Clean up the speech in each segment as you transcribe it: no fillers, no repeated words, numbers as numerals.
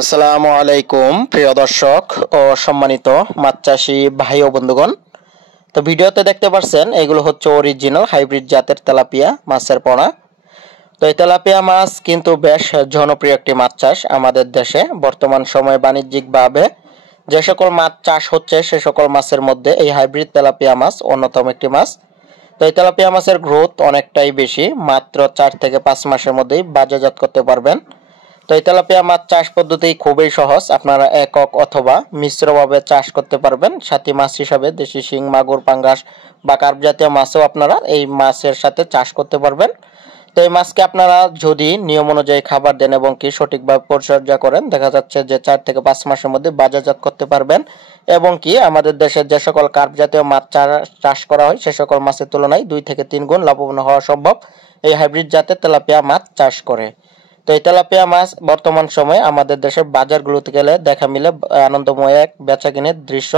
আসসালামু আলাইকুম প্রিয় দর্শক ও সম্মানিত মাছ চাষি ভাই ও বন্ধুগণ। তো ভিডিওতে দেখতে পাচ্ছেন এগুলো হচ্ছে অরিজিনাল হাইব্রিড জাতের তেলাপিয়া মাছের পোনা। তো এই তেলাপিয়া মাছ কিন্তু বেশ জনপ্রিয় একটি মাছ চাষ আমাদের দেশে। বর্তমান সময়ে বাণিজ্যিকভাবে যে সকল মাছ চাষ হচ্ছে সে সকল মাছের মধ্যে এই হাইব্রিড তেলাপিয়া মাছ অন্যতম একটি মাছ। তো এই তেলাপিয়া মাছের গ্রোথ অনেকটাই বেশি, মাত্র 4 থেকে 5 মাসের মধ্যেই বাজারজাত করতে পারবেন। তো এই তেলাপিয়া মাছ চাষ পদ্ধতি খুবই সহজ, আপনারা একক অথবা মিশ্রভাবে চাষ করতে পারবেন। সাথী মাছ হিসাবে দেশি শিং, মাগুর, পাঙ্গাস বা কার্প জাতীয় মাছও আপনারা এই মাছের সাথে চাষ করতে পারবেন। তো এই মাছকে আপনারা যদি নিয়ম অনুযায়ী খাবার দেন এবং কি সঠিকভাবে পরিচর্যা করেন, দেখা যাচ্ছে যে 4 থেকে 5 মাসের মধ্যে বাজারজাত করতে পারবেন। এবং কি আমাদের দেশে যে সকল কার্প জাতীয় মাছ চাষ করা হয় সে সকল মাছের তুলনায় 2 থেকে 3 গুণ লাভবান হওয়া সম্ভব এই হাইব্রিড জাতের তেলাপিয়া মাছ চাষ করে। তো এই তেলাপিয়া মাছ বর্তমান সময়ে আমাদের দেশের বাজারগুলোতে গেলে দেখা মিলে আনন্দময় এক বেচাকেনার দৃশ্য।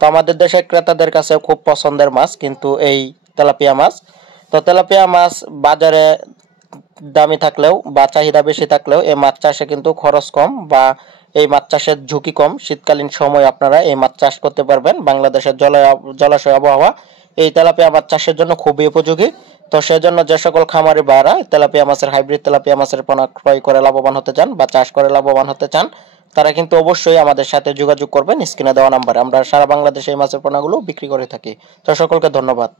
তো আমাদের দেশের ক্রেতাদের কাছে খুব পছন্দের মাছ কিন্তু এই তেলাপিয়া মাছ। তো তেলাপিয়া মাছ বাজারে দামি থাকলেও বা চাহিদা বেশি থাকলেও এই মাছ চাষে কিন্তু খরচ কম বা এই মাছ চাষের ঝুঁকি কম। শীতকালীন সময় আপনারা এই মাছ চাষ করতে পারবেন। বাংলাদেশের জলাশয় আবহাওয়া এই তেলাপিয়া মাছ চাষের জন্য খুবই উপযোগী। তো সেজন্য যে সকল খামারি ভাইরা তেলাপিয়া মাছের হাইব্রিড তেলাপিয়া মাছের পোনা ক্রয় করে লাভবান হতে চান বা চাষ করে লাভবান হতে চান, তারা কিন্তু অবশ্যই আমাদের সাথে যোগাযোগ করবেন স্ক্রিনে দেওয়া নাম্বারে। আমরা সারা বাংলাদেশে এই মাছের পোনাগুলো বিক্রি করে থাকি। তো সকলকে ধন্যবাদ।